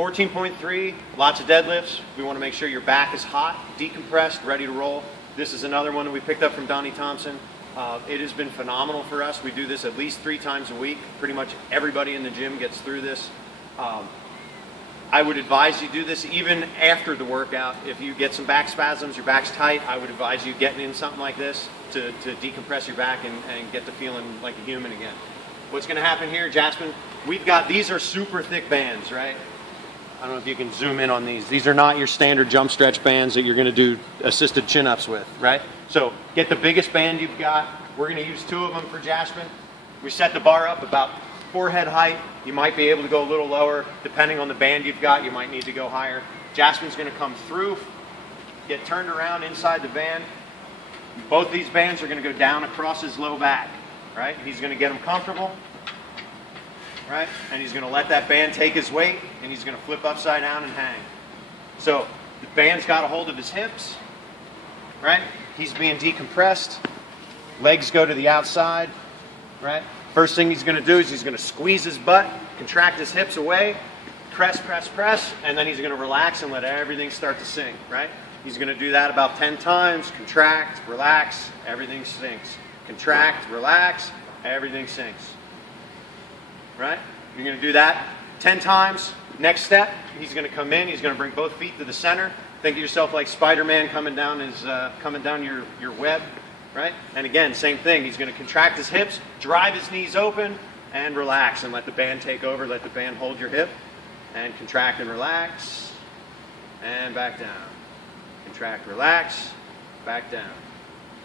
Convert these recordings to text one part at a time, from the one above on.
14.3, lots of deadlifts. We want to make sure your back is hot, decompressed, ready to roll. This is another one that we picked up from Donnie Thompson. It has been phenomenal for us. We do this at least 3 times a week. Pretty much everybody in the gym gets through this. I would advise you do this even after the workout. If you get some back spasms, your back's tight, I would advise you getting in something like this to decompress your back and get to feeling like a human again. What's going to happen here, Jasmine, we've got, these are super thick bands, right? I don't know if you can zoom in on these. These are not your standard jump stretch bands that you're going to do assisted chin-ups with, right? So get the biggest band you've got. We're going to use 2 of them for Jasmine. We set the bar up about forehead height. You might be able to go a little lower. Depending on the band you've got, you might need to go higher. Jasmine's going to come through, get turned around inside the band. Both these bands are going to go down across his low back, right? He's going to get them comfortable, right? And he's going to let that band take his weight, and he's going to flip upside down and hang. So the band's got a hold of his hips, right? He's being decompressed. Legs go to the outside, right? First thing he's going to do is he's going to squeeze his butt, contract his hips away, press, press, press, and then he's going to relax and let everything start to sink, right? He's going to do that about 10 times. Contract, relax, everything sinks. Contract, relax, everything sinks. Right? You're going to do that 10 times. Next step, he's going to come in. He's going to bring both feet to the center. Think of yourself like Spider-Man coming down your web. Right? And again, same thing. He's going to contract his hips, drive his knees open, and relax and let the band take over. Let the band hold your hip, and contract and relax, and back down. Contract, relax, back down.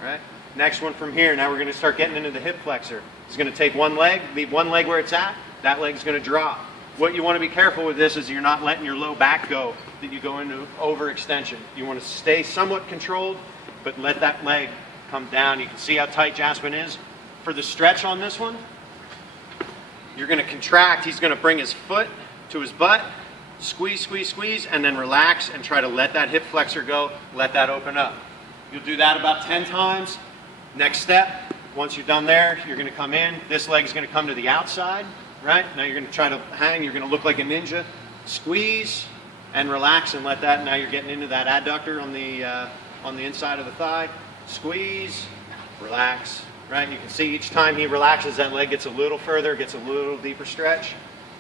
Right? Next one from here. Now we're going to start getting into the hip flexor. He's going to take one leg, leave one leg where it's at. That leg's going to drop. What you want to be careful with this is you're not letting your low back go, that you go into overextension. You want to stay somewhat controlled, but let that leg come down. You can see how tight Jasmine is. For the stretch on this one, you're going to contract. He's going to bring his foot to his butt, squeeze, squeeze, squeeze, and then relax and try to let that hip flexor go, let that open up. You'll do that about 10 times. Next step, once you're done there, you're going to come in. This leg is going to come to the outside, right? Now you're going to try to hang. You're going to look like a ninja. Squeeze and relax and let that. Now you're getting into that adductor on the inside of the thigh. Squeeze, relax, right? You can see each time he relaxes, that leg gets a little further, gets a little deeper stretch.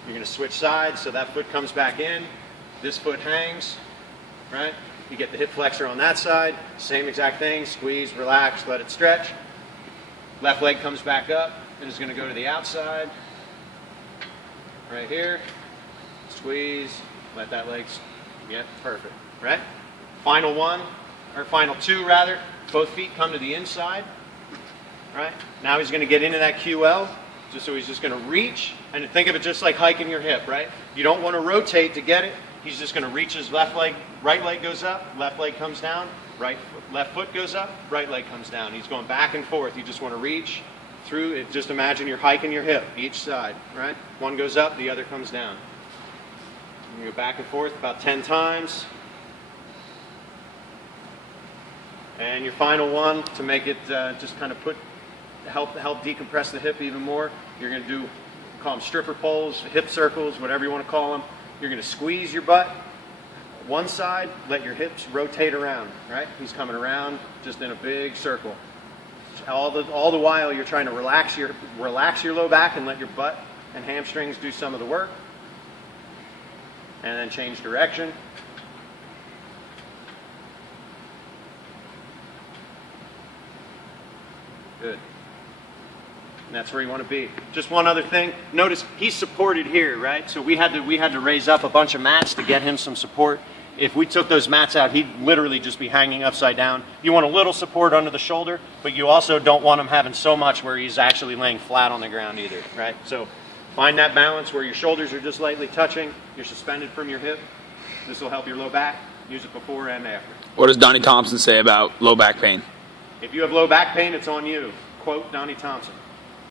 You're going to switch sides, so that foot comes back in. This foot hangs, right? You get the hip flexor on that side. Same exact thing. Squeeze, relax, let it stretch. Left leg comes back up and is going to go to the outside. Right here. Squeeze, let that leg get perfect, right? Final one, or final 2 rather. Both feet come to the inside, right? Now he's going to get into that QL. So he's just going to reach, and think of it just like hiking your hip, right? You don't want to rotate to get it. He's just going to reach his left leg. Right leg goes up, left leg comes down. Left foot goes up, right leg comes down. He's going back and forth. You just want to reach through it. Just imagine you're hiking your hip, each side, right? One goes up, the other comes down. You go back and forth about 10 times. And your final one, to make it just kind of help decompress the hip even more, you're going to do, call them stripper poles, hip circles, whatever you want to call them. You're going to squeeze your butt one side, let your hips rotate around, right? He's coming around just in a big circle. All the while you're trying to relax your low back and let your butt and hamstrings do some of the work. And then change direction. Good. And that's where you want to be. Just one other thing. Notice he's supported here, right? So we had to raise up a bunch of mats to get him some support. If we took those mats out, he'd literally just be hanging upside down. You want a little support under the shoulder, but you also don't want him having so much where he's actually laying flat on the ground either, right? So find that balance where your shoulders are just lightly touching, you're suspended from your hip. This will help your low back. Use it before and after. What does Donnie Thompson say about low back pain? If you have low back pain, it's on you. Quote Donnie Thompson.